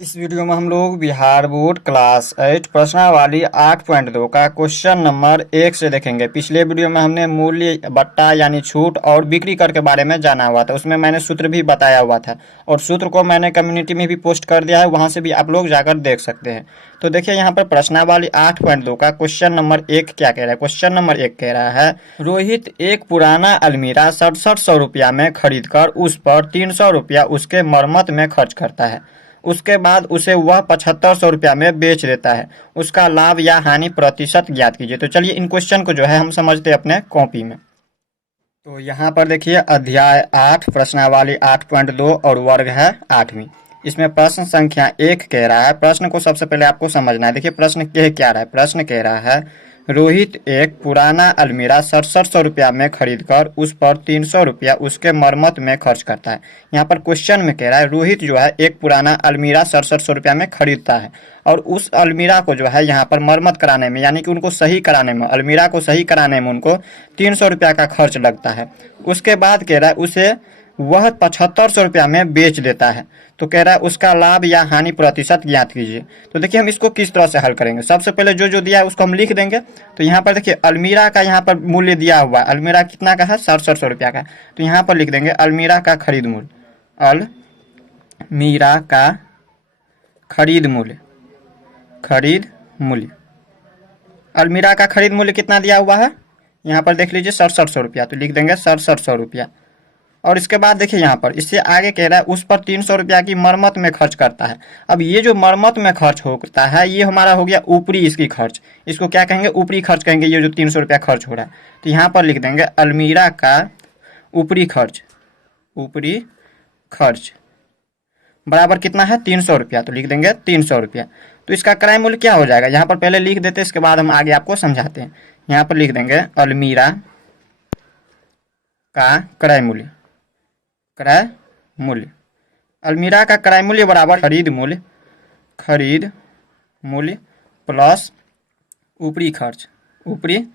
इस वीडियो में हम लोग बिहार बोर्ड क्लास 8 प्रश्नावली 8.2 का क्वेश्चन नंबर 1 से देखेंगे। पिछले वीडियो में हमने मूल्य बट्टा यानी छूट और बिक्री कर के बारे में जाना हुआ था, उसमें मैंने सूत्र भी बताया हुआ था और सूत्र को मैंने कम्युनिटी में भी पोस्ट कर दिया है, वहां से भी आप लोग जाकर देख सकते हैं। तो देखिए यहाँ पर प्रश्नावली 8.2 का क्वेश्चन नंबर 1 क्या कह रहा है। क्वेश्चन नंबर 1 कह रहा है, रोहित एक पुराना अलमीरा 6700 रुपया में खरीद कर उस पर 300 रुपया उसके मरम्मत में खर्च करता है। उसके बाद उसे वह 7500 रुपया में बेच देता है। उसका लाभ या हानि प्रतिशत ज्ञात कीजिए। तो चलिए इन क्वेश्चन को जो है हम समझते हैं अपने कॉपी में। तो यहाँ पर देखिए अध्याय 8 प्रश्नावली 8.2 और वर्ग है 8वीं। इसमें प्रश्न संख्या 1 कह रहा है, प्रश्न को सबसे पहले आपको समझना है। देखिए प्रश्न कह क्या रहा है। प्रश्न कह रहा है, रोहित एक पुराना अलमीरा 6700 रुपया में खरीद कर उस पर 300 रुपया उसके मरम्मत में खर्च करता है। यहाँ पर क्वेश्चन में कह रहा है रोहित जो है एक पुराना अलमीरा 6700 रुपया में खरीदता है और उस अलमीरा को जो है यहाँ पर मरम्मत कराने में यानी कि उनको सही कराने में, अलमीरा को सही कराने में उनको 300 रुपया का खर्च लगता है। उसके बाद कह रहा है उसे वह 7500 रुपया में बेच देता है। तो कह रहा है उसका लाभ या हानि प्रतिशत ज्ञात कीजिए। तो देखिए हम इसको किस तरह से हल करेंगे। सबसे पहले जो जो दिया है उसको हम लिख देंगे। तो यहाँ पर देखिए अलमीरा का यहाँ पर मूल्य दिया हुआ है, अलमीरा कितना का है 6700 रुपया का। तो यहाँ पर लिख देंगे अलमीरा का खरीद मूल्य, अलमीरा का खरीद मूल्य, खरीद मूल्य, अलमीरा का खरीद मूल्य कितना दिया हुआ है यहाँ पर देख लीजिए 6700 रुपया। तो लिख देंगे 6700 रुपया। और इसके बाद देखिए यहाँ पर इससे आगे कह रहा है उस पर 300 रुपया की मरम्मत में खर्च करता है। अब ये जो मरम्मत में खर्च होता है ये हमारा हो गया ऊपरी इसकी खर्च, इसको क्या कहेंगे ऊपरी खर्च कहेंगे। ये जो 300 रुपया खर्च हो रहा है तो यहाँ पर लिख देंगे अलमीरा का ऊपरी खर्च, ऊपरी खर्च बराबर कितना है 300 रुपया। तो लिख देंगे 300 रुपया। तो इसका क्रय मूल्य क्या हो जाएगा यहाँ पर पहले लिख देते हैं, इसके बाद हम आगे आपको समझाते हैं। यहाँ पर लिख देंगे अलमीरा का क्रय मूल्य, क्रय मूल्य, अलमीरा का क्रय मूल्य बराबर खरीद मूल्य, खरीद मूल्य प्लस ऊपरी खर्च, ऊपरी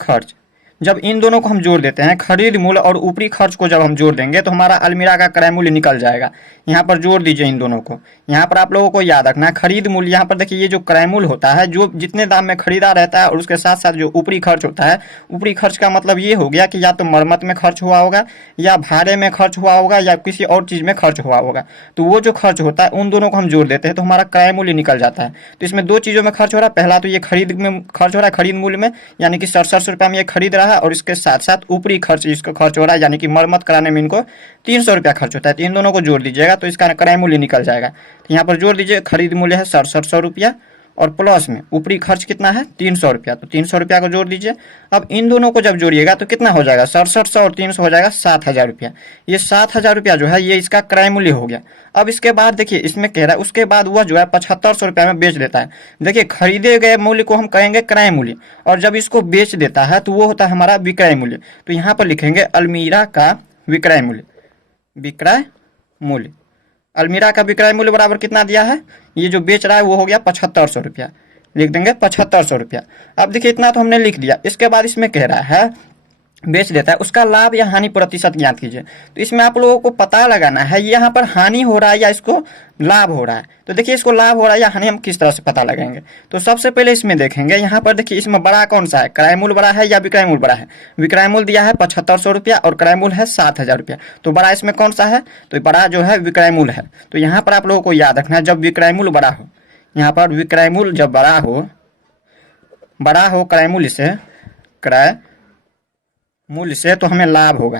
खर्च। जब इन दोनों को हम जोड़ देते हैं, खरीद मूल्य और ऊपरी खर्च को जब हम जोड़ देंगे तो हमारा अलमीरा का क्रय मूल्य निकल जाएगा। यहाँ पर जोड़ दीजिए इन दोनों को। यहाँ पर आप लोगों को याद रखना है खरीद मूल्य, यहाँ पर देखिए ये जो क्रय मूल्य होता है जो जितने दाम में खरीदा रहता है और उसके साथ साथ जो ऊपरी खर्च होता है, ऊपरी खर्च का मतलब ये हो गया कि या तो मरम्मत में खर्च हुआ होगा या भाड़े में खर्च हुआ होगा या किसी और चीज़ में खर्च हुआ होगा। तो वो जो खर्च होता है उन दोनों को हम जोड़ देते हैं तो हमारा क्रय मूल्य निकल जाता है। तो इसमें दो चीज़ों में खर्च हो रहा है, पहला तो ये खरीद में खर्च हो रहा है, खरीद मूल्य में यानी कि 6700 रुपया में ये खरीद रहा है और इसके साथ साथ ऊपरी खर्च इसका खर्च हो रहा है यानी कि मरम्मत कराने में इनको 300 रुपया खर्च होता है। तो इन दोनों को जोड़ दीजिएगा तो इसका क्रय मूल्य निकल जाएगा। तो यहाँ पर जोड़ दीजिए खरीद मूल्य है 6700 रुपया और प्लस में ऊपरी खर्च कितना है 300 रुपया। तो 300 रुपया को जोड़ दीजिए। अब इन दोनों को जब जोड़िएगा तो कितना हो जाएगा 6700 और 300 हो जाएगा 7000 रुपया। ये 7000 रुपया जो है ये इसका क्रय मूल्य हो गया। अब इसके बाद देखिए इसमें कह रहा है उसके बाद वह जो है 7500 रुपया में बेच देता है। देखिए खरीदे गए मूल्य को हम कहेंगे क्रय मूल्य और जब इसको बेच देता है तो वो होता है हमारा विक्रय मूल्य। तो यहाँ पर लिखेंगे अलमीरा का विक्रय मूल्य, विक्रय मूल्य, अलमीरा का विक्रय मूल्य बराबर कितना दिया है, ये जो बेच रहा है वो हो गया 7500 रुपया। लिख देंगे 7500 रुपया। अब देखिए इतना तो हमने लिख दिया। इसके बाद इसमें कह रहा है बेच देता है, उसका लाभ या हानि प्रतिशत ज्ञात कीजिए। तो इसमें आप लोगों को पता लगाना है यहाँ पर हानि हो रहा है या इसको लाभ हो रहा है। तो देखिए इसको लाभ हो रहा है या हानि हम किस तरह से पता लगाएंगे। तो सबसे पहले इसमें देखेंगे यहाँ पर देखिए इसमें बड़ा कौन सा है, क्रय मूल्य बड़ा है या विक्रय मूल्य बड़ा है। विक्रय मूल्य दिया है 7500 रुपया और क्रय मूल्य है 7000 रुपया। तो बड़ा इसमें कौन सा है, तो बड़ा जो है विक्रय मूल्य है। तो यहाँ पर आप लोगों को याद रखना है जब विक्रय मूल्य बड़ा हो, यहाँ पर विक्रय मूल्य जब बड़ा हो क्रय मूल्य से, क्रय मूल्य से तो हमें लाभ होगा।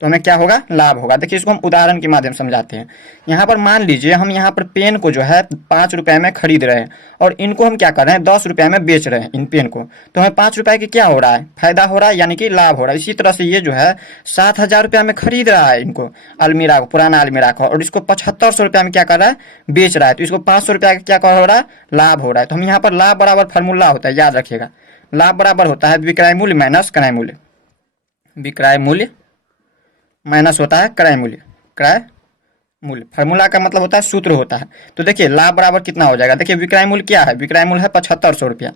तो हमें क्या होगा, लाभ होगा। देखिए इसको हम उदाहरण के माध्यम समझाते हैं। यहाँ पर मान लीजिए हम यहाँ पर पेन को जो है 5 रुपये में खरीद रहे हैं और इनको हम क्या कर रहे हैं 10 रुपये में बेच रहे हैं इन पेन को। तो हमें 5 रुपये की क्या हो रहा है, फायदा हो रहा है यानी कि लाभ हो रहा है। इसी तरह से ये जो है 7000 रुपया में खरीद रहा है इनको, अलमीरा को, पुराना अलमीरा को, और इसको 7500 रुपया में क्या कर रहा है, बेच रहा है। तो इसको 500 रुपया का क्या हो रहा है, लाभ हो रहा है। तो हम यहाँ पर लाभ बराबर फार्मूला होता है, याद रखिएगा। लाभ बराबर होता है विक्रय मूल्य माइनस क्रय मूल्य, विक्रय मूल्य माइनस होता है क्रय मूल्य, क्रय मूल्य फार्मूला का मतलब होता है सूत्र होता है। तो देखिए लाभ बराबर कितना हो जाएगा, देखिए विक्रय मूल्य क्या है, विक्रय मूल्य है 7500 रुपया।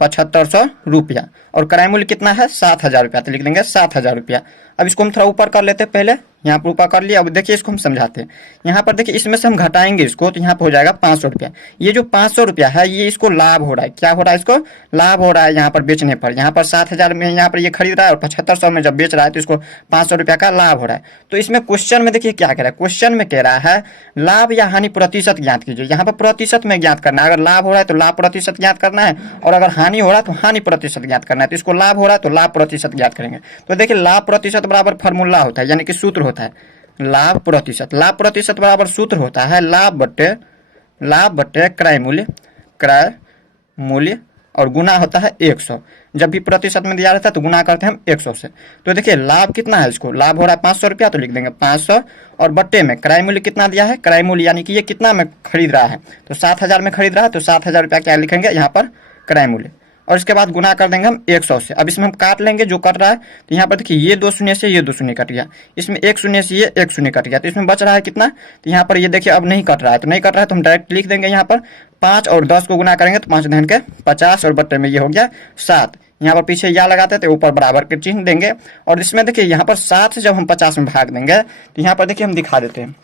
7500 रुपया, और क्रय मूल्य कितना है 7000 रुपया, तो लिख देंगे 7000 रुपया। अब इसको हम थोड़ा ऊपर कर लेते हैं, पहले यहाँ पर ऊपर कर लिया। अब देखिए इसको हम समझाते हैं। यहाँ पर देखिए इसमें से हम घटाएंगे इसको, तो यहाँ पर हो जाएगा 500 रुपया। ये जो 500 रुपया है ये इसको लाभ हो रहा है। क्या हो रहा है? इसको लाभ हो रहा है यहाँ पर बेचने पर। यहाँ पर 7000 में यहाँ पर ये खरीद रहा है और 7500 में जब बेच रहा है तो इसको 500 रुपया का लाभ हो रहा है। तो इसमें क्वेश्चन में देखिए क्या कह रहा है, क्वेश्चन में कह रहा है लाभ या हानि प्रतिशत ज्ञात कीजिए। यहाँ पर प्रतिशत में ज्ञात करना है। अगर लाभ हो रहा है तो लाभ प्रतिशत ज्ञात करना है, और अगर हानि हो रहा है तो हानि प्रतिशत ज्ञात करना है। तो इसको लाभ हो रहा है तो लाभ प्रतिशत ज्ञात करेंगे। तो देखिए लाभ प्रतिशत बराबर फार्मूला होता है, यानी कि सूत्र होता है लाभ प्रतिशत। लाभ प्रतिशत बराबर सूत्र होता है लाभ बटे क्रय मूल्य और गुना होता है 100। जब भी प्रतिशत में दिया रहता है तो गुना करते हैं हम 100 से। तो देखिए लाभ कितना है, इसको लाभ हो रहा है 500 रुपया, तो लिख देंगे 500, और बट्टे में क्रय मूल्य कितना दिया है, क्रय मूल्य यानी कि ये कितना में खरीद रहा है, तो 7000 में खरीद रहा है, तो 7000 रुपया क्या लिखेंगे यहाँ पर क्रय मूल्य, और इसके बाद गुना कर देंगे हम 100 से। अब इसमें हम काट लेंगे जो कट रहा है, तो यहाँ पर देखिए ये 2 शून्य से ये 2 शून्य कट गया, इसमें 1 शून्य से ये 1 शून्य कट गया, तो इसमें बच रहा है कितना, तो यहाँ पर ये देखिए अब नहीं कट रहा है, तो नहीं कट रहा है तो हम डायरेक्ट लिख देंगे यहाँ पर 5 और 10 को गुना करेंगे तो 5 धन के 50, और बट्टे में ये हो गया 7। यहाँ पर पीछे या लगाते थे, ऊपर बराबर के चिन्ह देंगे, और इसमें देखिए यहाँ पर 7 से जब हम 50 में भाग देंगे तो यहाँ पर देखिए हम दिखा देते हैं।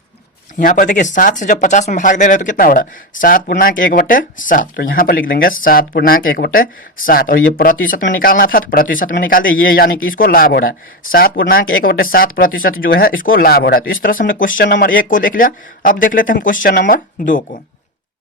यहाँ पर देखिए 7 से जब 50 में भाग दे रहे हैं तो कितना हो रहा है 7/1/7। तो यहाँ पर लिख देंगे 7/1/7, और ये प्रतिशत में निकालना था तो प्रतिशत में निकाल दिए, ये यानी कि इसको लाभ हो रहा है। 7/1/7% जो है इसको लाभ हो रहा है। तो इस तरह से हमने क्वेश्चन नंबर 1 को देख लिया। अब देख लेते हैं हम क्वेश्चन नंबर 2 को।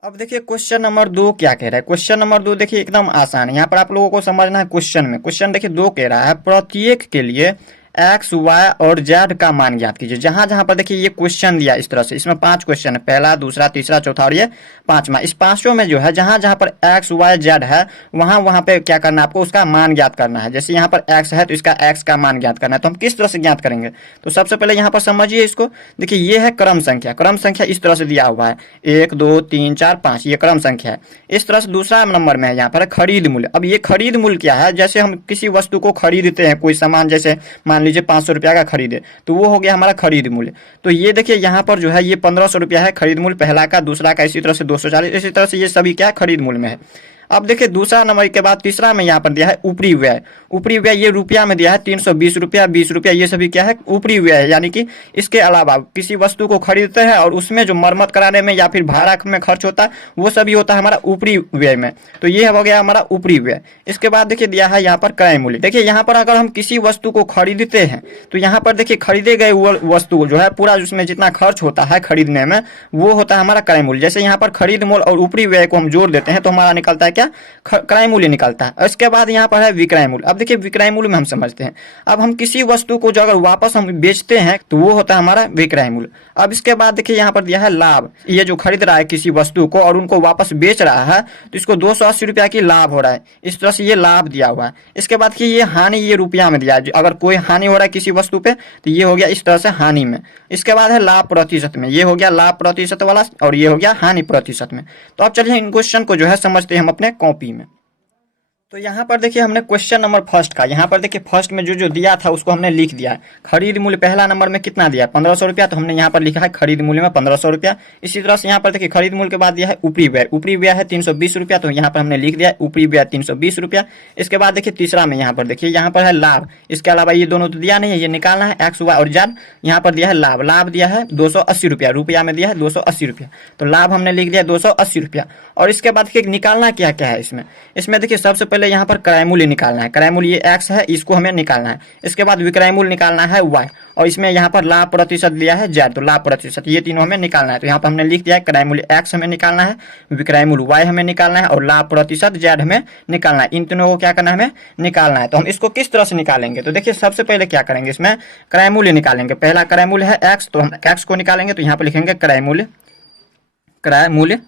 अब देखिए क्वेश्चन नंबर 2 क्या कह रहा है। क्वेश्चन नंबर 2 देखिए एकदम आसान है, यहाँ पर आप लोगों को समझना है। क्वेश्चन में क्वेश्चन देखिए 2 कह रहा है प्रत्येक के लिए x, y और z का मान ज्ञात कीजिए। जहां जहां पर देखिए ये क्वेश्चन दिया इस तरह से, इसमें 5 क्वेश्चन है, पहला, दूसरा, तीसरा, चौथा और ये 5वां। इस 5 में जो है जहां जहां पर x, y, z है वहां वहां पे क्या करना है आपको, उसका मान ज्ञात करना है। जैसे यहाँ पर x है तो इसका x का मान ज्ञात करना है। तो हम किस तरह से ज्ञात करेंगे, तो सबसे पहले यहाँ पर समझिए इसको। देखिए ये है क्रम संख्या, क्रम संख्या इस तरह से दिया हुआ है 1 2 3 4 5, ये क्रम संख्या है। इस तरह से दूसरा नंबर में है यहाँ पर खरीद मूल्य। अब ये खरीद मूल्य क्या है, जैसे हम किसी वस्तु को खरीदते हैं, कोई सामान जैसे मान लीजिए 500 रुपया का खरीदे तो वो हो गया हमारा खरीद मूल्य। तो ये देखिए यहाँ पर जो है ये 1500 रुपया है खरीद मूल्य पहला का, दूसरा का इसी तरह से 240, इसी तरह से ये सभी क्या खरीद मूल्य में है। अब देखिए दूसरा नंबर के बाद तीसरा में यहाँ पर दिया है ऊपरी व्यय। ऊपरी व्यय ये रुपया में दिया है 320 रुपया, 20 रुपया, ये सभी क्या है ऊपरी व्यय है। यानी कि इसके अलावा किसी वस्तु को खरीदते हैं और उसमें जो मरम्मत कराने में या फिर भाड़ा में खर्च होता है वो सभी होता है हमारा ऊपरी व्यय में। तो ये हो गया हमारा ऊपरी व्यय। इसके बाद देखिए दिया है यहाँ पर क्रय मूल्य। देखिए यहाँ पर अगर हम किसी वस्तु को खरीदते हैं तो यहाँ पर देखिए खरीदे गए वस्तु जो है पूरा उसमें जितना खर्च होता है खरीदने में वो होता है हमारा क्रय मूल्य। जैसे यहाँ पर खरीद मूल्य और ऊपरी व्यय को हम जोड़ देते हैं तो हमारा निकलता है क्या, क्रय मूल्य निकलता है। इसके बाद यहाँ पर है विक्रय मूल्य। अब देखिए विक्रय मूल्य में हम समझते हैं, अब हम किसी वस्तु को जो अगर वापस हम बेचते हैं तो वो होता है हमारा विक्रय मूल्य। अब इसके बाद देखिए यहाँ पर दिया है लाभ। ये जो खरीद रहा है किसी वस्तु को और उनको वापस बेच रहा है तो इसको 280 रुपया की लाभ हो रहा है। इस तरह से ये लाभ दिया हुआ है। इसके बाद की ये हानि, ये रुपया में दिया है। अगर कोई हानि हो रहा है किसी वस्तु पे तो ये हो गया इस तरह से हानि में। इसके बाद है लाभ प्रतिशत में, ये हो गया लाभ प्रतिशत वाला, और ये हो गया हानि प्रतिशत में। तो अब चलिए इन क्वेश्चन को जो है समझते हैं हम अपने कॉपी में। तो यहाँ पर देखिए हमने क्वेश्चन नंबर फर्स्ट का, यहाँ पर देखिए फर्स्ट में जो दिया था उसको हमने लिख दिया है। खरीद मूल्य पहला नंबर में कितना दिया है 1500 रुपया, तो हमने यहाँ पर लिखा है खरीद मूल्य में 1500 रुपया। इसी तरह से यहाँ पर देखिए खरीद मूल्य के बाद दिया है ऊपरी व्यय। ऊपरी व्यय है 320 रुपया, तो यहाँ पर हमने लिख दिया है ऊपरी व्यय 320 रुपया। इसके बाद देखिए तीसरा में यहाँ पर देखिए यहाँ पर है लाभ। इसके अलावा ये दोनों तो दिया नहीं है, ये निकालना है एक्स वाई और जेड। यहाँ पर दिया है लाभ, लाभ दिया है 280 रुपया, रुपया में दिया है 280 रुपया, तो लाभ हमने लिख दिया 280 रुपया। और इसके बाद देखिए निकालना क्या क्या है इसमें देखिए सबसे पहले यहाँ पर क्रय मूल्य निकालना है। क्रय मूल्य ये एक्स है, इसको हमें निकालना है। इसके बाद विक्रय मूल्य निकालना है वाई, और इसमें यहाँ पर लाभ प्रतिशत दिया है जेड, तो लाभ प्रतिशत ये तीनों हमें निकालना है। तो यहाँ पर हमने लिख दिया है क्रय मूल्य एक्स हमें निकालना है, विक्रय मूल्य वाई हमें निकालना है, और लाभ प्रतिशत जेड हमें निकालना है। इन तीनों को क्या करना है हमें निकालना है। तो हम इसको किस तरह से निकालेंगे, तो देखिए सबसे पहले क्या करेंगे, इसमें क्रय मूल्य निकालेंगे। पहला क्रय मूल्य है एक्स, तो हम एक्स को निकालेंगे। तो यहाँ पर लिखेंगे क्रय मूल्य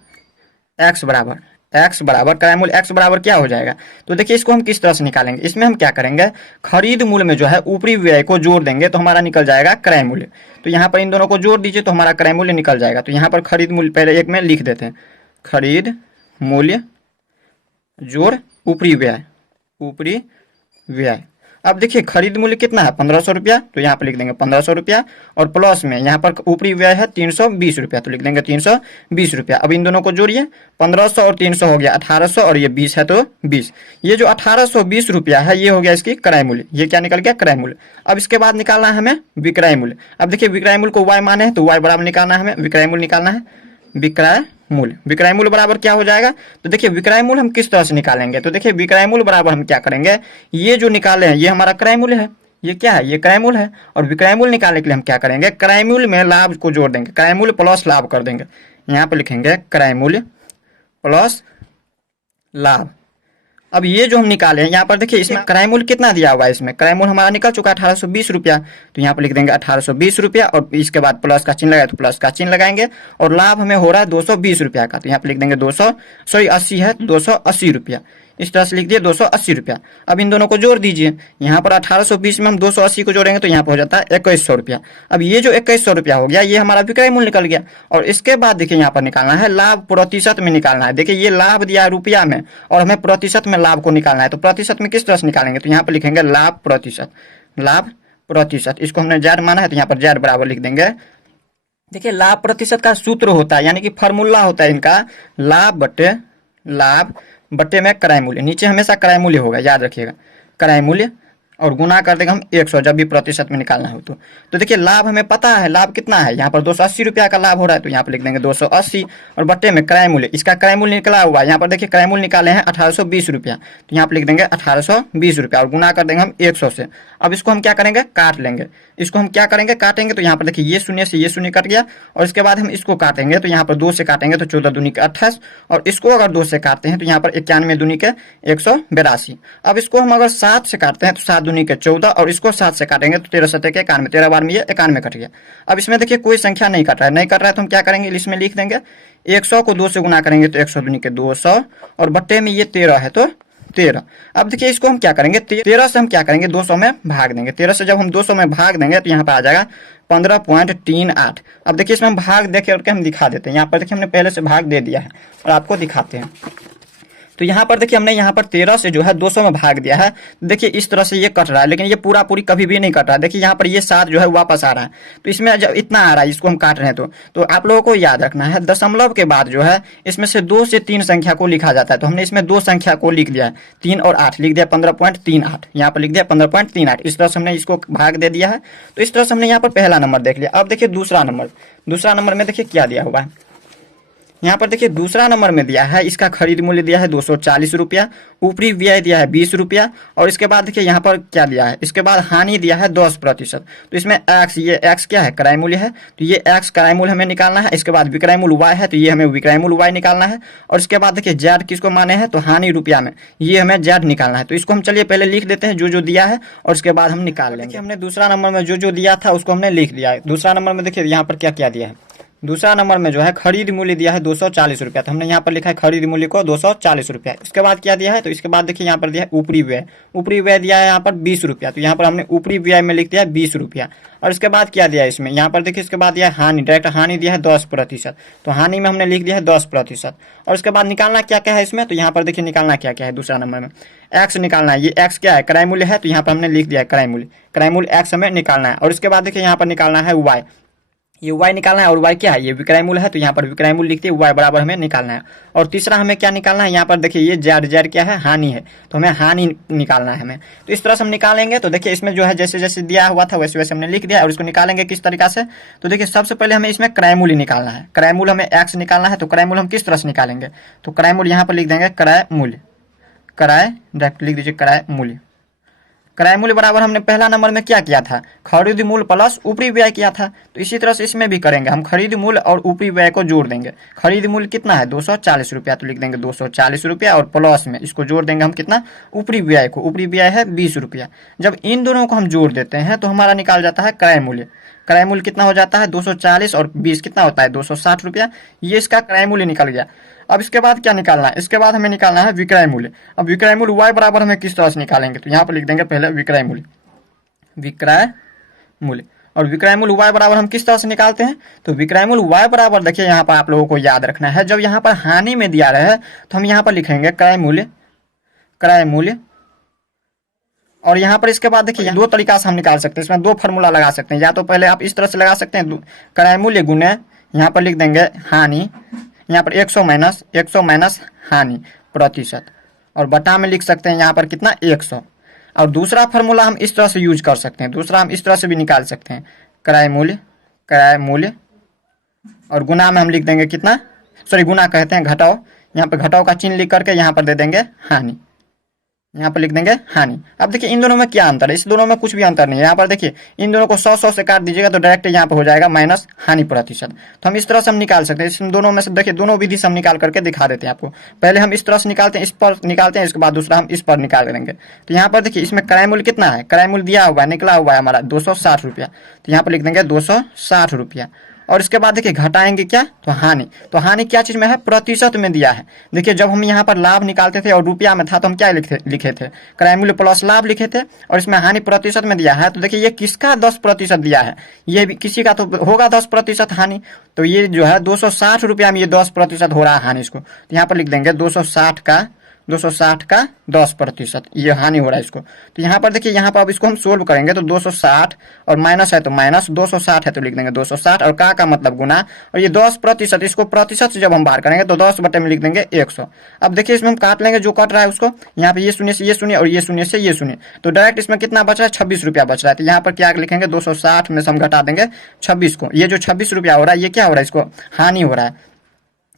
एक्स बराबर क्रय मूल्य एक्स बराबर क्या हो जाएगा। तो देखिए इसको हम किस तरह से निकालेंगे, इसमें हम क्या करेंगे, खरीद मूल्य में जो है ऊपरी व्यय को जोड़ देंगे तो हमारा निकल जाएगा क्रय मूल्य। तो यहाँ पर इन दोनों को जोड़ दीजिए तो हमारा क्रय मूल्य निकल जाएगा। तो यहाँ पर खरीद मूल्य पहले एक में लिख देते हैं, खरीद मूल्य जोड़ ऊपरी व्यय। अब देखिए खरीद मूल्य कितना है 1500 रुपया, तो यहाँ पर लिख देंगे 1500 रुपया, और प्लस में यहाँ पर ऊपरी व्यय है 320 रुपया, तो लिख देंगे 320 रुपया। अब इन दोनों को जोड़िए, 1500 और 300 हो गया 1800, और ये 20 है तो 20। ये जो 1820 रुपया है ये हो गया इसकी क्रय मूल्य, ये क्या निकल गया क्रय मूल्य। अब इसके बाद निकालना है हमें विक्रय मूल्य। अब देखिए विक्रय मूल्य को y माने हैं तो y बराबर निकालना है हमें, विक्रय मूल्य निकालना है विक्रय मूल्य। विक्रय मूल्य बराबर क्या हो जाएगा, तो देखिए विक्रय मूल्य हम किस तरह से निकालेंगे, तो देखिए विक्रय मूल्य बराबर हम क्या करेंगे, ये जो निकाले हैं ये हमारा क्रय मूल्य है, ये क्या है ये क्रय मूल्य है, और विक्रय मूल्य निकालने के लिए हम क्या करेंगे, क्रय मूल्य में लाभ को जोड़ देंगे, क्रय मूल्य प्लस लाभ कर देंगे। यहाँ पे लिखेंगे क्रय मूल्य प्लस लाभ। अब ये जो हम निकाले हैं यहाँ पर देखिए इसमें क्रय मूल्य कितना दिया हुआ है, इसमें क्रय मूल्य हमारा निकल चुका है 1820 रुपया, तो यहाँ पर लिख देंगे 1820 रुपया, और इसके बाद प्लस का चिन्ह लगाए तो प्लस का चिन्ह लगाएंगे, और लाभ हमें हो रहा है 220 रुपया का, तो यहाँ पर लिख देंगे 80 है 280 रुपया, इस तरह से लिख दिए 280 रुपया। अब इन दोनों को जोड़ दीजिए, यहाँ पर 1820 में हम 280 को जोड़ेंगे तो यहाँ पर हो जाता है 2100 रुपया। अब ये जो 2100 रुपया हो गया ये हमारा विक्रय मूल्य निकल गया, और इसके बाद देखिए यहाँ पर निकालना है लाभ प्रतिशत में निकालना है। देखिए ये लाभ दिया है रुपया में, और हमें प्रतिशत में लाभ को निकालना है, तो प्रतिशत में किस तरह से निकालेंगे, तो यहाँ पर लिखेंगे लाभ प्रतिशत, लाभ प्रतिशत, इसको हमने Z माना है तो यहाँ पर Z बराबर लिख देंगे। देखिए लाभ प्रतिशत का सूत्र होता है, यानी कि फॉर्मूला होता है इनका, लाभ बट्टे में क्रय मूल्य, नीचे हमेशा क्रय मूल्य होगा याद रखिएगा, क्रय मूल्य, और गुना कर देंगे हम 100 जब भी प्रतिशत में निकालना हो तो देखिए लाभ हमें पता है, लाभ कितना है, यहाँ पर 280 रुपया का लाभ हो रहा है, तो यहाँ पर लिख देंगे 280, और बट्टे में क्रय मूल्य, इसका क्रय मूल्य निकला हुआ है, यहाँ पर देखिए क्रय मूल्य निकाले हैं 1820 रुपया, तो यहाँ पर लिख देंगे 1820 रुपया, और गुना कर देंगे हम 100 से। अब इसको हम क्या करेंगे, काट लेंगे, इसको हम क्या करेंगे काटेंगे, तो यहाँ पर देखिए ये शून्य से ये शून्य कट गया, और इसके बाद हम इसको काटेंगे तो यहाँ पर 2 से काटेंगे तो 14 दूनी के 28, और इसको अगर 2 से काटते हैं तो यहाँ पर 91 दूनी के 182। अब इसको हम अगर 7 से काटते हैं तो 7 दूनी के 14, और इसको 7 से काटेंगे तो 13 सत्ते के 91, 13 बार में ये 91 कट गया। अब इसमें देखिए कोई संख्या नहीं कट रहा है, तो हम क्या करेंगे इसमें लिख देंगे 100 को 2 से गुना करेंगे तो 100 दूनी के 200, और बट्टे में ये 13 है तो 13। अब देखिए इसको हम क्या करेंगे, 13 से हम क्या करेंगे 200 में भाग देंगे, 13 से जब हम 200 में भाग देंगे तो यहाँ पर आ जाएगा 15.38। अब देखिए इसमें हम भाग देखे और हम दिखा देते हैं, यहाँ पर देखिए हमने पहले से भाग दे दिया है और आपको दिखाते हैं। तो यहाँ पर देखिए हमने यहाँ पर 13 से जो है 200 में भाग दिया है, देखिए इस तरह से ये कट रहा है, लेकिन ये पूरा पूरी कभी भी नहीं कट रहा है। देखिए यहाँ पर ये 7 जो है वापस आ रहा है, तो इसमें जब इतना आ रहा है इसको हम काट रहे हैं तो आप लोगों को याद रखना है दशमलव के बाद जो है इसमें से 2 से 3 संख्या को लिखा जाता है, तो हमने इसमें 2 संख्या को लिख दिया है, 3 और 8 लिख दिया 15.38, यहाँ पर लिख दिया 15.38, इस तरह से हमने इसको भाग दे दिया है। तो इस तरह से हमने यहाँ पर पहला नंबर देख लिया। अब देखिए दूसरा नंबर में देखिए क्या दिया हुआ है, यहाँ पर देखिए दूसरा नंबर में दिया है, इसका खरीद मूल्य दिया है 240 रुपया, ऊपरी व्यय दिया है 20 रुपया, और इसके बाद देखिए यहाँ पर क्या दिया है, इसके बाद हानि दिया है 10%। तो इसमें एक्स, ये एक्स क्या है क्रय मूल्य है, तो ये एक्स क्रय मूल्य हमें निकालना है। इसके बाद विक्रय मूल्य वाई है, तो ये हमें विक्रय मूल्य वाई निकालना है। और इसके बाद देखिए जेड किसको माने हैं, तो हानि रुपया में, ये हमें जेड निकालना है। तो इसको हम चलिए पहले लिख देते हैं जो दिया है, और उसके बाद हम निकाल लेंगे। हमने दूसरा नंबर में जो दिया था उसको हमने लिख दिया है। दूसरा नंबर में देखिए यहाँ पर क्या क्या दिया है, दूसरा नंबर में जो है खरीद मूल्य दिया है 240 रुपया, तो हमने यहाँ पर लिखा है खरीद मूल्य को 240 रुपया। इसके बाद क्या दिया है, तो इसके बाद देखिए यहाँ पर दिया है ऊपरी व्यय दिया है यहाँ पर 20 रुपया, तो यहाँ पर हमने ऊपरी व्यय में लिख दिया है 20 रुपया। और इसके बाद क्या दिया है इसमें, यहाँ पर देखिए इसके बाद दिया है हानि, डायरेक्ट हानि दिया है 10%, तो हानि में हमने लिख दिया है 10%। और इसके बाद निकालना क्या क्या है इसमें, तो यहाँ पर देखिए निकालना क्या क्या है दूसरा नंबर में, एक्स निकालना है। ये एक्स क्या है, क्रय मूल्य है, तो यहाँ पर हमने लिख दिया है क्रय मूल्य एक्स हमें निकालना है। और इसके बाद देखिए यहाँ पर निकालना है वाई, ये y निकालना है, और y क्या है, ये विक्रय मूल्य है, तो यहाँ पर विक्रय मूल्य लिखते हैं, y बराबर हमें निकालना है। और तीसरा हमें क्या निकालना है, यहाँ पर देखिए ये जेड क्या है, हानि है, तो हमें हानि निकालना है हमें। तो इस तरह से हम निकालेंगे। तो देखिए इसमें जो है जैसे जैसे दिया हुआ था वैसे वैसे हमने लिख दिया, और इसको निकालेंगे किस तरीका से, तो देखिए सबसे पहले हमें इसमें क्रय मूल्य निकालना है। क्रय मूल्य हमें एक्स निकालना है, तो क्रय मूल्य हम किस तरह से निकालेंगे, तो क्रय मूल्य यहाँ पर लिख देंगे क्रय मूल्य, डायरेक्ट लिख दीजिए क्रय मूल्य। क्रय मूल्य बराबर हमने पहला नंबर में क्या किया था, खरीद मूल्य प्लस ऊपरी व्यय किया था, तो इसी तरह से इसमें भी करेंगे, हम खरीद मूल्य और ऊपरी व्यय को जोड़ देंगे। खरीद मूल्य कितना है 240 रुपया, तो लिख देंगे 240 रुपया, और प्लस में इसको जोड़ देंगे हम कितना, ऊपरी व्यय को, ऊपरी व्यय है 20 रुपया। जब इन दोनों को हम जोड़ देते हैं तो हमारा निकाल जाता है क्रय मूल्य। क्रय मूल्य कितना हो जाता है 240 और 20 कितना होता है 260 रुपया, ये इसका क्रय मूल्य निकल गया। अब इसके बाद क्या निकालना है, इसके बाद हमें निकालना है विक्रय मूल्य। अब विक्रय मूल्य y बराबर हमें किस तरह से निकालेंगे, तो यहाँ पर लिख देंगे पहले विक्रय मूल्य, और विक्रय मूल्य y बराबर हम किस तरह से निकालते हैं, तो विक्रय मूल्य y बराबर देखिए यहाँ पर आप लोगों को याद रखना है, जब यहाँ पर हानि में दिया रहे तो हम यहाँ पर लिखेंगे क्रय मूल्य, और यहाँ पर इसके बाद देखिए दो तरीका से हम निकाल सकते हैं, इसमें दो फार्मूला लगा सकते हैं। या तो पहले आप इस तरह से लगा सकते हैं, क्रय मूल्य गुने यहाँ पर लिख देंगे हानि, यहाँ पर 100 माइनस हानि प्रतिशत, और बटा में लिख सकते हैं यहाँ पर कितना 100। और दूसरा फार्मूला हम इस तरह से यूज कर सकते हैं, दूसरा हम इस तरह से भी निकाल सकते हैं, क्रय मूल्य और गुना में हम लिख देंगे कितना, सॉरी गुना कहते हैं घटाओ, यहाँ पर घटाओ का चिन्ह लिख करके यहाँ पर दे देंगे हानि, यहाँ पर लिख देंगे हानि। अब देखिए इन दोनों में क्या अंतर है, इस दोनों में कुछ भी अंतर नहीं है। यहाँ पर देखिए इन दोनों को 100 से काट दीजिएगा तो डायरेक्ट यहाँ पर हो जाएगा माइनस हानि प्रतिशत। तो हम इस तरह से हम निकाल सकते हैं, इन दोनों में से देखिए दोनों विधि से हम निकाल करके दिखा देते हैं आपको। पहले हम इस तरह से निकालते हैं, इस पर निकालते हैं, इसके बाद दूसरा हम इस पर निकाल देंगे। तो यहाँ पर देखिए इसमें क्रय मूल्य कितना है, क्रय मूल्य दिया हुआ है, निकला हुआ है हमारा 260 रुपया, तो यहाँ पर लिख देंगे 260 रुपया। और इसके बाद देखिए घटाएंगे क्या, तो हानि। तो हानि क्या चीज में है, प्रतिशत में दिया है। देखिए जब हम यहाँ पर लाभ निकालते थे और रुपया में था तो हम क्या लिखे थे, क्रय मूल्य प्लस लाभ लिखे थे, और इसमें हानि प्रतिशत में दिया है। तो देखिए ये किसका 10% दिया है, ये भी किसी का तो होगा 10% हानि। तो ये जो है 260 रुपया में ये 10% हो रहा है हानि इसको, तो यहाँ पर लिख देंगे 260 का 10%, ये हानि हो रहा है इसको। तो यहाँ पर देखिए यहाँ पर अब इसको हम सोल्व करेंगे तो 260 और माइनस है तो माइनस, 260 है तो लिख देंगे 260, और का मतलब गुना, और ये 10%, इसको प्रतिशत से जब हम बाहर करेंगे तो 10 बटे में लिख देंगे 100। अब देखिए इसमें हम काट लेंगे जो कट रहा है उसको, यहाँ पे ये शून्य से ये शून्य और ये शून्य से ये शून्य, तो डायरेक्ट इसमें कितना बच रहा है, 26 रुपया बच रहा है। तो यहाँ पर क्या लिखेंगे, 260 में से हम घटा देंगे 26 को, ये जो 26 रुपया हो रहा है ये क्या हो रहा है, इसको हानि हो रहा है।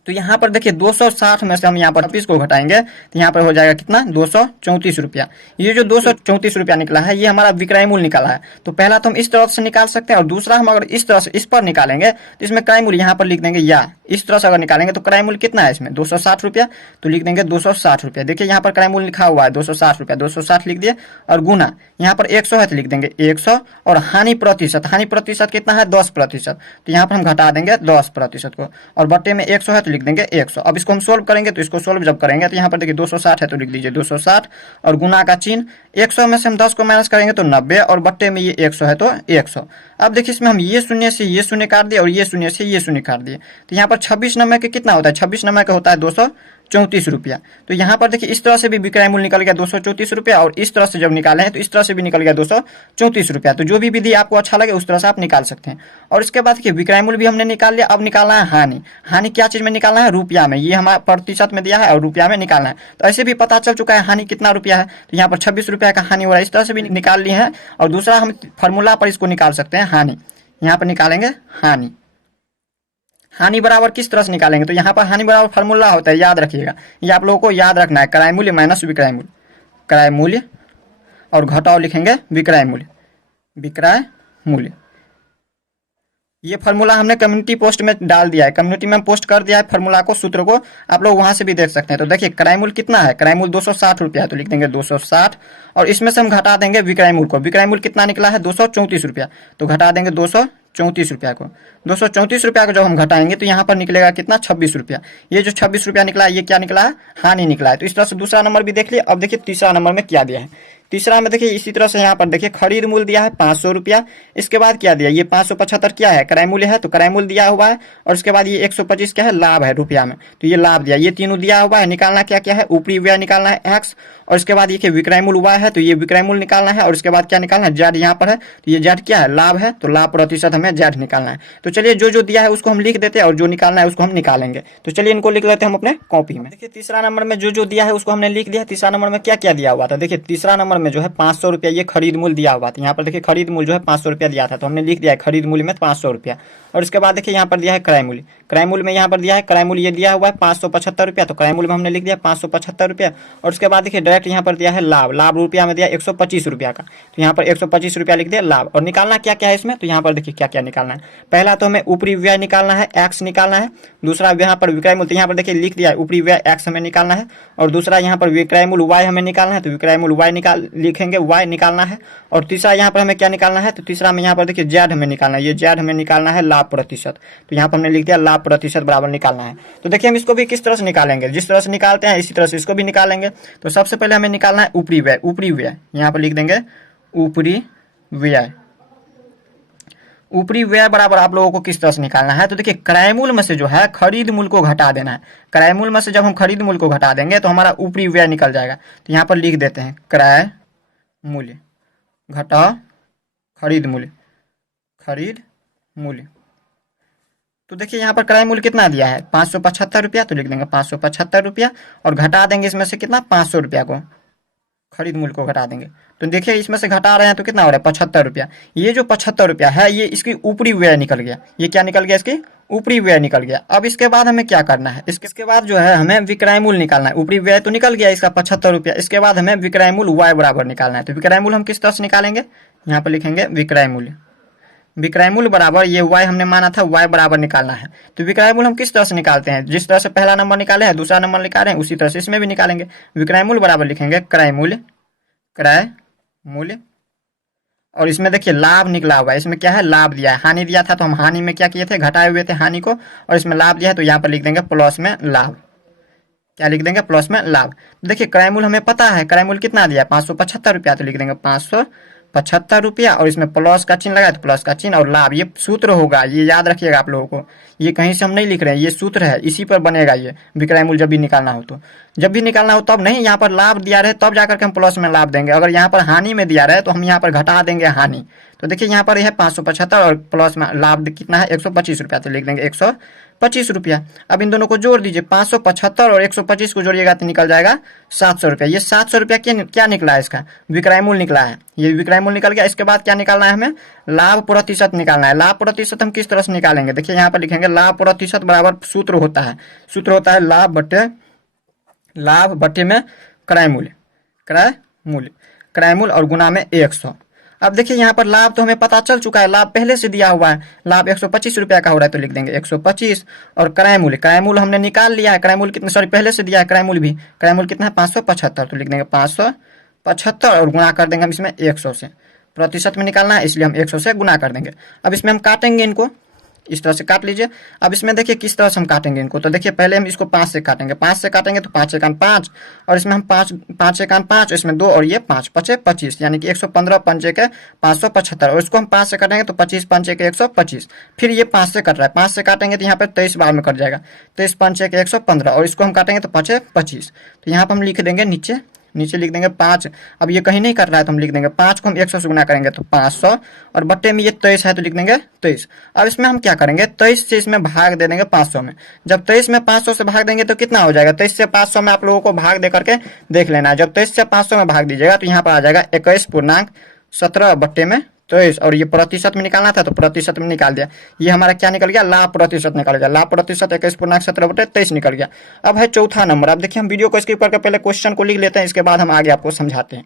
तो यहाँ पर देखिए 260 में से हम यहाँ पर 26 को घटाएंगे तो यहाँ पर हो जाएगा कितना, 234 रुपया। ये जो 234 रुपया निकला है ये हमारा विक्रय मूल्य निकाला है। तो पहला तो हम इस तरह से निकाल सकते हैं, और दूसरा हम अगर इस तरह से इस पर निकालेंगे तो इसमें क्रय मूल्य यहाँ पर लिख देंगे, या इस तरह से अगर निकालेंगे तो क्रय मूल्य कितना है इसमें 260 रुपया, तो लिख देंगे 260 रुपया। देखिए यहाँ पर क्रय मूल्य लिखा हुआ है 260 रुपया, 260 लिख दिए, और गुना यहाँ पर 100 है तो लिख देंगे 100, और हानि प्रतिशत कितना है 10%, तो यहाँ पर हम घटा देंगे 10% को, और बट्टे में 100 है तो लिख देंगे 100। अब इसको हम सोल्व करेंगे तो इसको सोल्व जब करेंगे तो यहाँ पर देखिए 260 है तो लिख दीजिए 260, और गुना का चिन्ह, 100 में से हम 10 को माइनस करेंगे तो 90, और बट्टे में ये 100 है तो 100। अब देखिए इसमें हम ये शून्य से ये शून्य काट दिए और ये शून्य से ये शून्य काट दिए, तो यहाँ पर 26 नंबर के कितना होता है, 26 नंबर का होता है 234 रुपया। तो यहाँ पर देखिए इस तरह से भी विक्रय मूल्य निकल गया 234 रुपया, और इस तरह से जब निकाले हैं तो इस तरह से भी निकल गया 234 रुपया। तो जो भी विधि आपको अच्छा लगे उस तरह से आप निकाल सकते हैं। और इसके बाद देखिए विक्रय मूल्य भी हमने निकाल लिया, अब निकालना है हानि। हानि क्या चीज में निकालना है, रुपया में, ये हमारा प्रतिशत में दिया है और रुपया में निकालना है। तो ऐसे भी पता चल चुका है हानि कितना रुपया है, तो यहाँ पर 26 रुपया का हानि हो रहा है, इस तरह से भी निकाल लिए हैं। और दूसरा हम फॉर्मूला पर इसको निकाल सकते हैं हानि, यहाँ पर निकालेंगे हानि। हानि बराबर किस तरह से निकालेंगे, तो यहाँ पर हानि बराबर फार्मूला होता है, याद रखिएगा, ये आप लोगों को याद रखना है, क्रय मूल्य माइनस विक्रय मूल्य, क्रय मूल्य और घटाओ लिखेंगे विक्रय मूल्य। ये फार्मूला हमने कम्युनिटी पोस्ट में डाल दिया है, कम्युनिटी में पोस्ट कर दिया है फार्मूला को, सूत्र को, आप लोग वहां से भी देख सकते हैं। तो देखिए क्रय मूल्य कितना है, क्रय मूल्य 260 रुपया है तो लिख देंगे 260, और इसमें से हम घटा देंगे विक्रय मूल्य को, विक्रय मूल्य कितना निकला है 234 रुपया, तो घटा देंगे 234 रुपया को। 234 रुपया को जब हम घटाएंगे तो यहाँ पर निकलेगा कितना, 26 रुपया। ये जो 26 रुपया निकला है ये क्या निकला है, हानि निकला है। तो इस तरह से दूसरा नंबर भी देख लिया। अब देखिए तीसरा नंबर में क्या दिया है, तीसरा में देखिए इसी तरह से यहाँ पर देखिए खरीद मूल्य दिया है 500 रुपया, इसके बाद क्या दिया, ये 575 क्या है, क्रय मूल्य है, तो क्रय मूल्य दिया हुआ है, और इसके बाद ये 125 क्या है, लाभ है रुपया में, तो ये लाभ दिया, ये तीनों दिया हुआ है। निकालना क्या क्या है, ऊपरी व्यय निकालना है x, और इसके बाद ये विक्रय मूल्य y है तो ये विक्रय मूल्य निकालना है, और इसके बाद क्या निकालना है, z यहाँ पर है, तो ये z क्या है, लाभ है, तो लाभ प्रतिशत हमें z निकालना है। तो चलिए जो जो दिया है उसको हम लिख देते हैं, और जो निकालना है उसको हम निकालेंगे। तो चलिए इनको लिख लेते हैं हम अपने कॉपी में। देखिए तीसरा नंबर में जो जो दिया है उसको हमने लिख दिया। तीसरा नंबर में क्या क्या दिया हुआ था, देखिए तीसरा नंबर में जो है 500 रुपया ये खरीद मूल्य दिया हुआ था। यहाँ पर देखिए खरीद मूल्य जो है 500 रुपया दिया था, तो हमने लिख दिया है खरीद मूल्य में 500 रुपया। और इसके बाद देखिए यहाँ पर दिया है क्रय मूल्य, क्रय मूल्य में यहाँ पर दिया है, क्रय मूल्य ये दिया हुआ है 575 रुपया, तो क्रय मूल्य में हमने लिख दिया 575 रुपया। और उसके बाद देखिए डायरेक्ट यहाँ पर दिया है लाभ, लाभ रुपया में दिया 125 रुपया का, तो यहाँ पर 125 रुपया लिख दिया लाभ। और निकालना क्या क्या है इसमें, तो यहाँ पर देखिए क्या क्या निकालना है। पहला तो हमें ऊपरी व्यय निकालना है, x निकालना है। दूसरा यहाँ पर विक्रय मूल्य, यहाँ पर देखिए लिख दिया है ऊपरी व्यय x हमें निकालना है। और दूसरा यहाँ पर विक्रय मूल्य y हमें निकालना है, तो विक्रय मूल्य y लिखेंगे, y निकालना है। और तीसरा यहाँ पर हमें क्या निकालना है, तो तीसरा में यहाँ पर देखिए z हमें निकालना है, ये z हमें निकालना है लाभ प्रतिशत, तो यहाँ पर हमने लिख दिया लाभ प्रतिशत बराबर निकालना है। तो देखिए हम इसको भी किस तरह से निकालेंगे, जिस तरह से निकालते हैं इसी तरह से इसको भी निकालेंगे। तो सबसे पहले हमें निकालना है ऊपरी व्यय, ऊपरी व्यय यहाँ पर लिख देंगे ऊपरी व्यय। ऊपरी व्यय बराबर आप लोगों को किस तरह से निकालना है, तो देखिए क्रय मूल्य में से जो है खरीद मूल्य को घटा देना है। क्रय मूल्य में से जब हम खरीद मूल्य को घटा देंगे तो हमारा ऊपरी व्यय निकल जाएगा। तो यहाँ पर लिख देते हैं क्रय मूल्य, घटा खरीद मूल्य, खरीद मूल्य। तो देखिए यहाँ पर क्रय मूल्य कितना दिया है 575 रुपया, तो लिख देंगे 575 रुपया और घटा देंगे इसमें से कितना 500 रुपया को, खरीद मूल्य को घटा देंगे। तो देखिए इसमें से घटा रहे हैं तो कितना हो रहा है 75 रुपया। ये जो 75 रुपया है ये इसकी ऊपरी व्यय निकल गया। ये क्या निकल गया, इसकी ऊपरी व्यय निकल गया। अब इसके बाद हमें क्या करना है, इसके बाद जो है हमें विक्रय मूल्य निकालना है। ऊपरी व्यय तो निकल गया इसका 75 रुपया, इसके बाद हमें विक्रय मूल्य y बराबर निकालना है। तो विक्रय मूल्य हम किस तरह से निकालेंगे, यहाँ पर लिखेंगे विक्रय मूल्य, विक्रय मूल्य बराबर ये y हमने माना था y बराबर निकालना है। तो विक्रय मूल्य हम किस तरह से निकालते हैं, जिस तरह से पहला नंबर निकाले हैं दूसरा नंबर निकाले हैं उसी तरह से इसमें भी निकालेंगे। विक्रय मूल्य बराबर लिखेंगे क्रय मूल्य, क्रय मूल्य। और इसमें देखिए लाभ निकला हुआ है, इसमें क्या है लाभ दिया है, हानि दिया था तो हम हानि में क्या किए थे घटाए हुए थे हानि को, और इसमें लाभ दिया है तो यहाँ पर लिख देंगे प्लस में लाभ। क्या लिख देंगे प्लस में लाभ। तो देखिए क्रय मूल्य हमें पता है, क्रय मूल्य कितना दिया 575 रुपया, तो लिख देंगे 575 रुपया और इसमें प्लस का चिन्ह लगाए तो प्लस का चिन्ह और लाभ। ये सूत्र होगा, ये याद रखिएगा आप लोगों को, ये कहीं से हम नहीं लिख रहे हैं, ये सूत्र है, इसी पर बनेगा ये विक्रय मूल्य। जब भी निकालना हो तो जब भी निकालना हो तब नहीं, यहाँ पर लाभ दिया रहे तब जाकर के हम प्लस में लाभ देंगे। अगर यहाँ पर हानि में दिया रहे तो हम यहाँ पर घटा देंगे हानि। तो देखिए यहाँ पर यह 575 और प्लस में लाभ कितना है 125 रुपया, तो लिख देंगे 125 रुपया। अब इन दोनों को जोड़ दीजिए, 575 और 125 को जोड़िएगा तो निकल जाएगा 700 रुपया। ये 700 रुपया क्या निकला है, इसका विक्रय मूल्य निकला है, ये विक्रय मूल्य निकल गया। इसके बाद क्या निकालना है हमें, लाभ प्रतिशत निकालना है। लाभ प्रतिशत हम किस तरह से निकालेंगे, देखिए यहाँ पर लिखेंगे लाभ प्रतिशत बराबर सूत्र होता है लाभ बटे में क्रय मूल्य, क्रय मूल्य और गुना में 100। अब देखिए यहाँ पर लाभ तो हमें पता चल चुका है, लाभ पहले से दिया हुआ है, लाभ 125 रुपया का हो रहा है तो लिख देंगे 125। और क्रय मूल्य हमने निकाल लिया है, क्रय मूल्य कितने पहले से दिया है, क्रय मूल्य कितना है 575, तो लिख देंगे 575 और गुणा कर देंगे हम इसमें 100 से। प्रतिशत में निकालना है इसलिए हम 100 से गुणा कर देंगे। अब इसमें हम काटेंगे इनको, इस तरह से काट लीजिए। अब इसमें देखिए किस तरह से हम काटेंगे इनको, तो देखिए पहले हम इसको 5 से काटेंगे, 5 से काटेंगे तो 5 एकान 5 और इसमें हम 5 एकान 5, इसमें 2 और ये 5 5 25, यानी कि 115 पंचे के 575 और इसको हम 5 से काटेंगे तो 25 पंचे के 125। फिर ये 5 से कट रहा है, 5 से काटेंगे तो यहाँ पर 23 बार में कट जाएगा, 23 पंचे के 115 और इसको हम काटेंगे तो 5 25। तो यहाँ पर हम लिख देंगे नीचे लिख देंगे 5। अब ये कहीं नहीं कर रहा है तो हम लिख देंगे 5 को हम 100 से गुना करेंगे तो 500 और बट्टे में ये 23 है तो लिख देंगे 23। अब इसमें हम क्या करेंगे 23 से इसमें भाग दे देंगे 500 में। जब 23 में 500 से भाग देंगे तो कितना हो जाएगा, 23 से 500 में आप लोगों को भाग दे करके देख लेना है। जब 23 से 500 में भाग दीजिएगा तो यहाँ पर आ जाएगा 21.17 बट्टे में 23 और ये प्रतिशत में निकालना था तो प्रतिशत में निकाल दिया। ये हमारा क्या निकल गया, लाभ प्रतिशत निकल गया। लाभ प्रतिशत 21.17 बटे 23 निकल गया। अब है चौथा नंबर। अब देखिए हम वीडियो को स्किप करके पहले क्वेश्चन को लिख लेते हैं, इसके बाद हम आगे आपको समझाते हैं।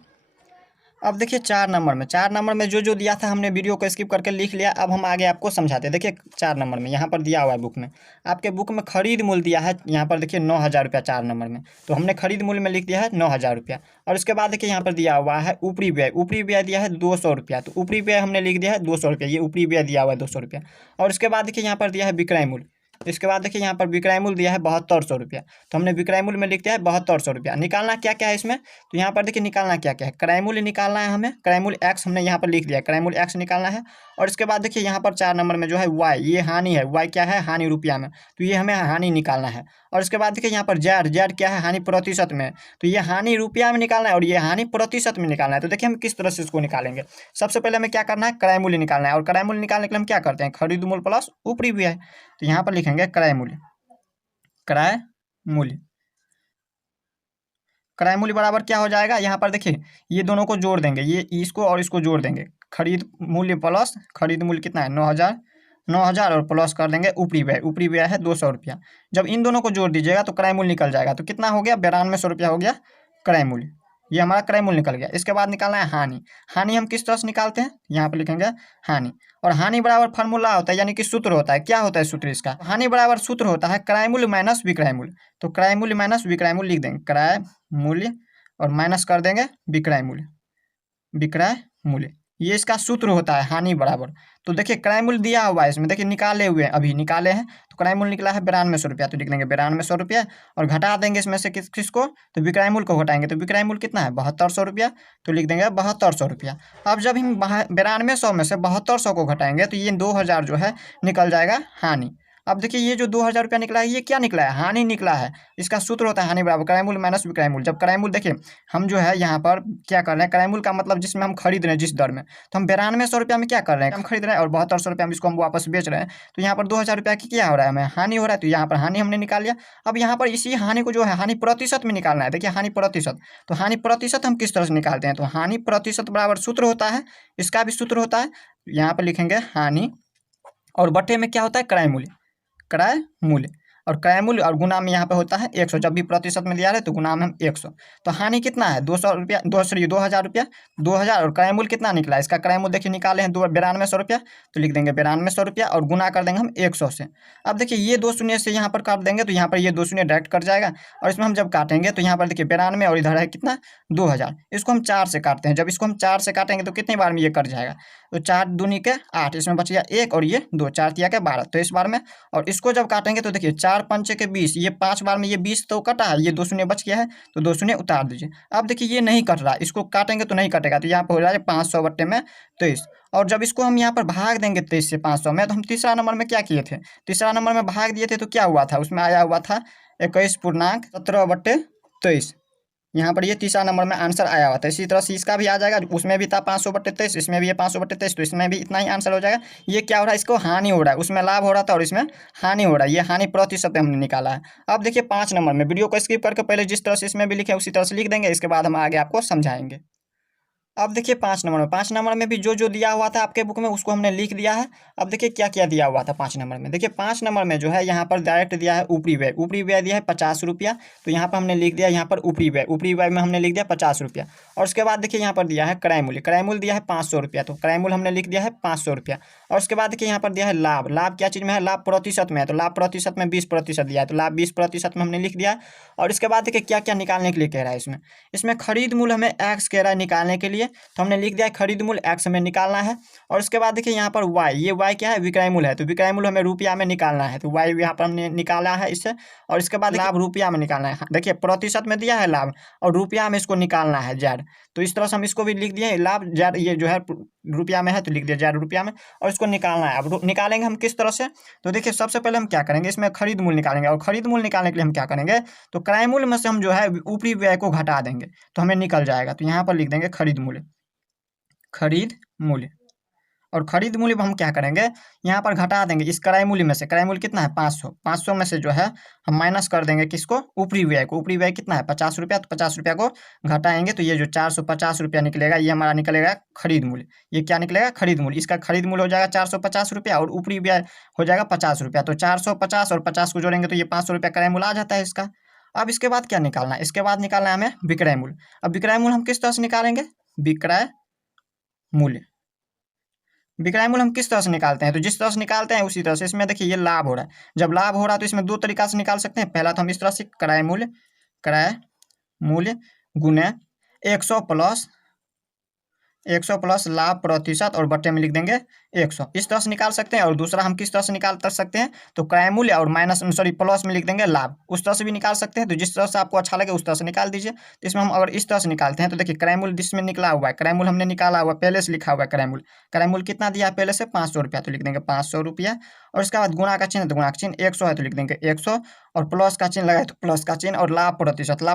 अब देखिए 4 नंबर में जो दिया था हमने वीडियो को स्किप करके लिख लिया। अब हम आगे आपको समझाते हैं। देखिए 4 नंबर में यहाँ पर दिया हुआ है बुक में, आपके बुक में खरीद मूल्य दिया है यहाँ पर देखिए 9,000 रुपया 4 नंबर में, तो हमने खरीद मूल्य में लिख दिया है 9,000 रुपया। और उसके बाद देखिए यहाँ पर दिया हुआ है ऊपरी व्यय दिया है 200 रुपया, तो ऊपरी व्यय हमने लिख दिया है 200 रुपया, ये ऊपरी व्यय दिया हुआ है 200 रुपया। और उसके बाद देखिए यहाँ पर दिया है विक्रय मूल्य, इसके बाद देखिए यहाँ पर विक्रय मूल्य दिया है 7200 रुपया, तो हमने विक्रय मूल्य में लिख दिया है 7200 रुपया। निकालना क्या क्या है इसमें, तो यहाँ पर देखिए निकालना क्या क्या है, क्रय मूल्य निकालना है हमें, क्रय मूल्य एक्स हमने यहाँ पर लिख दिया, क्रय मूल्य एक्स निकालना है। और इसके बाद देखिए यहाँ पर 4 नंबर में जो है वाई, ये हानि है, वाई क्या है हानि रुपया में, तो ये हमें हानि निकालना है। और इसके बाद देखिए यहाँ पर जेड क्या है हानि प्रतिशत में, तो ये हानि रुपया में निकालना है और ये हानि प्रतिशत में निकालना है। तो देखिए हम किस तरह से इसको निकालेंगे। सबसे पहले हमें क्या करना है, क्रय मूल्य निकालना है और क्रय मूल्य निकालने के लिए हम क्या करते हैं खरीद मूल्य प्लस ऊपरी व्यय। तो यहाँ पर लिखेंगे क्रय मूल्य बराबर क्या हो जाएगा, यहाँ पर देखिए ये दोनों को जोड़ देंगे, ये इसको और इसको जोड़ देंगे, खरीद मूल्य प्लस खरीद मूल्य कितना है 9,000 और प्लस कर देंगे ऊपरी व्यय है 200 रुपया। जब इन दोनों को जोड़ दीजिएगा तो क्रय मूल्य निकल जाएगा, तो कितना हो गया 9200 रुपया हो गया क्रय मूल्य, ये हमारा क्रय मूल्य निकल गया। इसके बाद निकालना है हानि हम किस तरह से निकालते हैं, यहाँ पर लिखेंगे हानि। और हानि बराबर फार्मूला होता है, यानी कि सूत्र होता है, क्या होता है सूत्र इसका, हानि बराबर सूत्र होता है क्रय मूल्य माइनस विक्रय मूल्य। तो क्रय मूल्य माइनस विक्रय मूल्य लिख देंगे, क्रय मूल्य और माइनस कर देंगे विक्रय मूल्य, ये इसका सूत्र होता है हानि बराबर। तो देखिए क्रय मूल्य दिया हुआ है इसमें, देखिए निकाले हुए अभी निकाले हैं, तो क्रय मूल्य निकला है 9200 रुपया, तो लिख देंगे 9200 रुपया और घटा देंगे इसमें से किसको, तो विक्रय मूल्य को घटाएंगे, तो विक्रय मूल्य कितना है 7200 रुपया, तो लिख देंगे 7200 रुपया। अब जब हम 9200 में से 7200 को घटाएंगे तो ये 2000 जो है निकल जाएगा हानि। अब देखिए ये जो 2000 रुपया निकला है ये क्या निकला है, हानि निकला है। इसका सूत्र होता है हानि बराबर क्रय मूल्य माइनस विक्रय मूल्य। जब क्रय मूल्य देखिए हम जो है यहाँ पर क्या कर रहे हैं, क्रय मूल्य का मतलब जिसमें हम खरीद रहे हैं जिस दर में, तो हम 9200 रुपया में क्या कर रहे हैं, हम खरीद रहे हैं और 7200 रुपया में इसको हम वापस बेच रहे हैं। तो यहाँ पर 2000 रुपया की क्या हो रहा है, हमें हानि हो रहा है। तो यहाँ पर हानि हमने निकाल लिया। अब यहाँ पर इसी हानि को जो है हानि प्रतिशत में निकालना है। देखिए हानि प्रतिशत, तो हानि प्रतिशत हम किस तरह से निकालते हैं, तो हानि प्रतिशत बराबर सूत्र होता है, इसका भी सूत्र होता है। यहाँ पर लिखेंगे हानि और बटे में क्या होता है क्रय मूल्य, क्रय मूल्य और क्रय मूल्य और गुना में यहाँ पे होता है 100। जब भी प्रतिशत में दिया रहे तो गुना में हम 100। तो हानि कितना है 200 रुपया, 2000 रुपया, 2000 और क्रय मूल्य कितना निकला, इसका क्रय मूल्य देखिए निकाले हैं 9200 रुपया, तो लिख देंगे 9200 रुपया और गुना कर देंगे हम 100 से। अब देखिए ये 2 शून्य से यहाँ पर काट देंगे तो यहाँ पर ये 2 शून्य डायरेक्ट कट जाएगा और इसमें हम जब काटेंगे तो यहाँ पर देखिए 92 और इधर है कितना 2000, इसको हम 4 से काटते हैं। जब इसको हम 4 से काटेंगे तो कितनी बार में ये कट जाएगा, तो 4 दूनी के 8, इसमें बच गया 1 और ये 2, 4 तिया के 12, तो इस बार में। और इसको जब काटेंगे तो देखिए 4 पंचे के 20, ये 5 बार में ये 20 तो कटा है, ये 2 शून्य बच गया है तो 2 शून्य उतार दीजिए। अब देखिए ये नहीं कट रहा, इसको काटेंगे तो नहीं कटेगा, तो यहाँ पर हो रहा है 500 बट्टे में 23। और जब इसको हम यहाँ पर भाग देंगे 23 से 500 में, तो हम तीसरा नंबर में क्या किए थे, तीसरा नंबर में भाग दिए थे तो क्या हुआ था, उसमें आया हुआ था 21.17/23। यहाँ पर ये तीसरा नंबर में आंसर आया हुआ था। इसी तरह से इसका भी आ जाएगा, उसमें भी था 500/23, इसमें भी है 500/23, तो इसमें भी इतना ही आंसर हो जाएगा। ये क्या हो रहा है, इसको हानि हो रहा है, उसमें लाभ हो रहा था और इसमें हानि हो रहा है, ये हानि प्रतिशत पे हमने निकाला है। अब देखिए 5 नंबर में, वीडियो को स्किप करके पहले जिस तरह से इसमें भी लिखे उसी तरह से लिख देंगे, इसके बाद हम आगे आपको समझाएंगे। अब देखिए 5 नंबर में, 5 नंबर में भी जो जो दिया हुआ था आपके बुक में उसको हमने लिख दिया है। अब देखिए क्या क्या दिया हुआ था 5 नंबर में, देखिए 5 नंबर में जो है यहाँ पर डायरेक्ट दिया है ऊपरी व्यय, ऊपरी व्यय दिया है 50 रुपया, तो यहाँ पर हमने लिख दिया यहाँ पर ऊपरी व्यय, ऊपरी व्यय में हमने लिख दिया 50 रुपया। और उसके बाद देखिए यहाँ पर दिया है क्रय मूल्य, क्रय मूल्य दिया है 500 रुपया, तो क्रय मूल्य हमने लिख दिया है 500 रुपया। और उसके बाद देखिए यहाँ पर दिया है लाभ, लाभ क्या चीज़ में है, लाभ प्रतिशत में है, तो लाभ प्रतिशत में 20% दिया है, तो लाभ 20% में हमने लिख दिया है। और इसके बाद देखिए क्या क्या निकालने के लिए कह रहा है इसमें, इसमें खरीद मूल्य हमें एक्स कह रहा है निकालने के लिए, तो हमने लिख दिया खरीद मूल्य एक्स हमें निकालना है। और उसके बाद देखिए यहाँ पर वाई, ये वाई क्या है, विक्रय मूल्य है, तो विक्रय मूल्य हमें रुपया में निकालना है, तो वाई यहाँ पर हमने निकाला है इससे। और इसके बाद लाभ रुपया में निकालना है, देखिए प्रतिशत में दिया है लाभ और रुपया में इसको निकालना है जेड, तो इस तरह से हम इसको भी लिख दिए लाभ जेड, ये जो है रुपया में है तो लिख दिया जेड रुपया में, और इसको निकालना है। अब निकालेंगे हम किस तरह से, तो देखिए सबसे पहले हम क्या करेंगे, इसमें खरीद मूल्य निकालेंगे, और खरीद मूल्य निकालने के लिए हम क्या करेंगे, तो क्रय मूल्य में से हम जो है ऊपरी व्यय को घटा देंगे तो हमें निकल जाएगा। तो यहाँ पर लिख देंगे खरीद मूल्य, खरीद मूल्य। और खरीद मूल्य हम क्या करेंगे, यहाँ पर घटा देंगे इस क्रय मूल्य में से, क्रय मूल्य कितना है 500, 500 में से जो है हम माइनस कर देंगे किसको, ऊपरी व्यय को, ऊपरी व्यय कितना है 50 रुपया, तो 50 रुपया को घटाएंगे तो ये जो 450 रुपया निकलेगा ये हमारा निकलेगा खरीद मूल्य, ये क्या निकलेगा खरीद मूल्य, इसका खरीद मूल्य हो जाएगा 450 रुपया और ऊपरी व्यय हो जाएगा 50 रुपया, तो 450 और 50 को जोड़ेंगे तो ये 500 रुपया क्रय मूल्य आ जाता है इसका। अब इसके बाद क्या निकालना है, इसके बाद निकालना है हमें विक्रय मूल्य। अब विक्रय मूल्य हम किस तरह से निकालेंगे, विक्रय मूल्य, विक्रय मूल्य हम किस तरह से निकालते हैं, तो जिस तरह से निकालते हैं उसी तरह से इसमें देखिए ये लाभ हो रहा है, जब लाभ हो रहा है तो इसमें 2 तरीका से निकाल सकते हैं। पहला तो हम इस तरह से क्रय मूल्य गुने 100 प्लस लाभ प्रतिशत और बट्टे में लिख देंगे 100, इस तरह से निकाल सकते हैं। और दूसरा हम किस तरह से निकाल सकते हैं, तो क्रय मूल्य और प्लस में लिख देंगे लाभ, उस तरह से भी निकाल सकते हैं। तो जिस तरह से आपको अच्छा लगे उस तरह से निकाल दीजिए। तो इसमें हम अगर इस तरह से निकालते हैं तो देखिए क्रय मूल्य जिसमें निकला हुआ है, क्रय मूल्य हमने निकाला हुआ पहले से लिखा हुआ है, क्रय मूल्य कितना दिया है पहले से 500 रुपया, तो लिख देंगे 500 रुपया। और उसके बाद गुणा का चिन्ह, तो गुणा का चिन्ह 100 है तो लिख देंगे 100, और प्लस का चिन्ह लगाए तो प्लस का चिन्ह, और लाभ प्रतिशत जो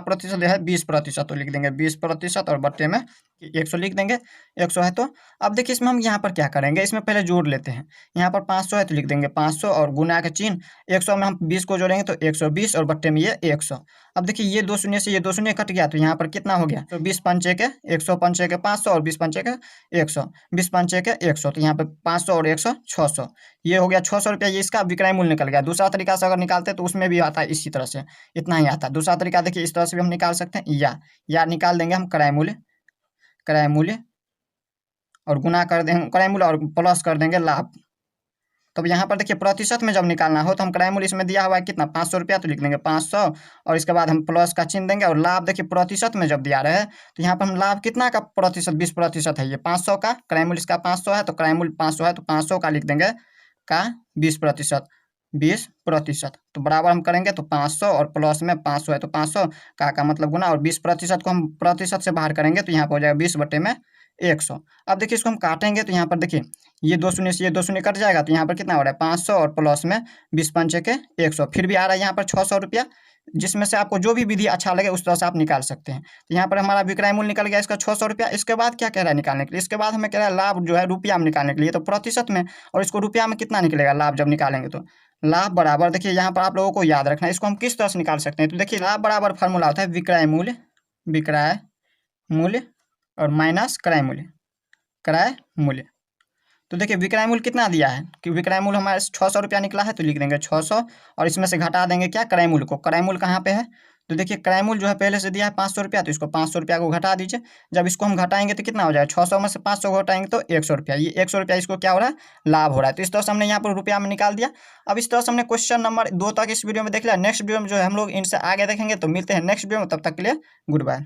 है 20%, तो लिख देंगे 20% और बट्टे में 100 लिख देंगे, 100 है तो। अब देखिए इसमें हम यहाँ पर क्या करेंगे, इसमें पहले जोड़ लेते हैं, यहाँ पर 500 है तो लिख देंगे 500 और गुना का चिन्ह 100 में हम 20 को जोड़ेंगे तो 120 और बट्टे में ये 100। अब देखिए ये 2 शून्य से ये 2 शून्य कट गया तो यहाँ पर कितना हो गया, तो 20 पंचे के 100, पंचे के 500 और 20 पंचे के 100, 20 पंचे के 100, तो यहाँ पर 500 और 100 600, ये हो गया 600 रुपया, ये इसका विक्रय मूल्य निकल गया। दूसरा तरीका से अगर निकालते हैं तो उसमें भी आता है इसी तरह से, इतना ही आता है। दूसरा तरीका देखिए इस तरह से भी हम निकाल सकते हैं, या निकाल देंगे हम क्रय मूल्य और गुना कर देंगे क्रय मूल्य और प्लस कर देंगे लाभ। तब यहाँ पर देखिए प्रतिशत में जब निकालना हो तो हम क्रय मूल्य इसमें दिया हुआ है कितना 500 रुपया, तो लिख देंगे 500 और इसके बाद हम प्लस का चिन्ह देंगे। और लाभ देखिए प्रतिशत में जब दिया रहे तो यहाँ पर हम लाभ कितना का प्रतिशत 20% है, ये 500 का क्रय मूल्य इसका 500 है, तो क्रय मूल्य 500 है तो 500 का लिख देंगे का 20%, तो बराबर हम करेंगे तो 500 और प्लस में 500 है तो 500 का मतलब गुना, और 20% को हम प्रतिशत से बाहर करेंगे तो यहाँ पर हो जाएगा 20 बटे में 100। अब देखिए इसको हम काटेंगे तो यहाँ पर देखिए ये 2 शून्य से ये 2 शून्य कट जाएगा, तो यहाँ पर कितना हो रहा है 500 और प्लस में 20 पंचे के 100, फिर भी आ रहा है यहाँ पर 600 रुपया, जिसमें से आपको जो भी विधि अच्छा लगे उस तरह से आप निकाल सकते हैं। तो यहाँ पर हमारा विक्रय मूल्य निकल गया इसका 600 रुपया। इसके बाद क्या कह रहा है निकालने के लिए, इसके बाद हमें कह रहा है लाभ जो है रुपया में निकालने के लिए, तो प्रतिशत में, और इसको रुपया में कितना निकलेगा लाभ जब निकालेंगे, तो लाभ बराबर देखिए यहाँ पर आप लोगों को याद रखना है, इसको हम किस तरह से निकाल सकते हैं। तो देखिए लाभ बराबर फार्मूला होता है विक्रय मूल्य और माइनस क्रय मूल्य। तो देखिए विक्रय मूल्य कितना दिया है कि विक्रय मूल्य हमारे 600 रुपया निकला है, तो लिख देंगे 600 और इसमें से घटा देंगे क्या क्रय मूल्य को। क्रय मूल्य कहाँ पे है, तो देखिए क्रय मूल्य जो है पहले से दिया है 500 रुपया, तो इसको 500 रुपया को घटा दीजिए। जब इसको हम घटाएंगे तो कितना हो जाएगा, 600 में से 500 घटाएंगे तो 100 रुपया, ये 100 रुपया इसको क्या हो रहा है लाभ हो रहा है। तो इस तरह से हमने यहाँ पर रुपया में निकाल दिया। अब इस तरह से हमने क्वेश्चन नंबर 2 तक इस वीडियो में देख लिया। नेक्स्ट वीडियो में जो है हम लोग इनसे आगे देखेंगे। तो मिलते हैं नेक्स्ट वीडियो में, तब तक के लिए गुड बाय।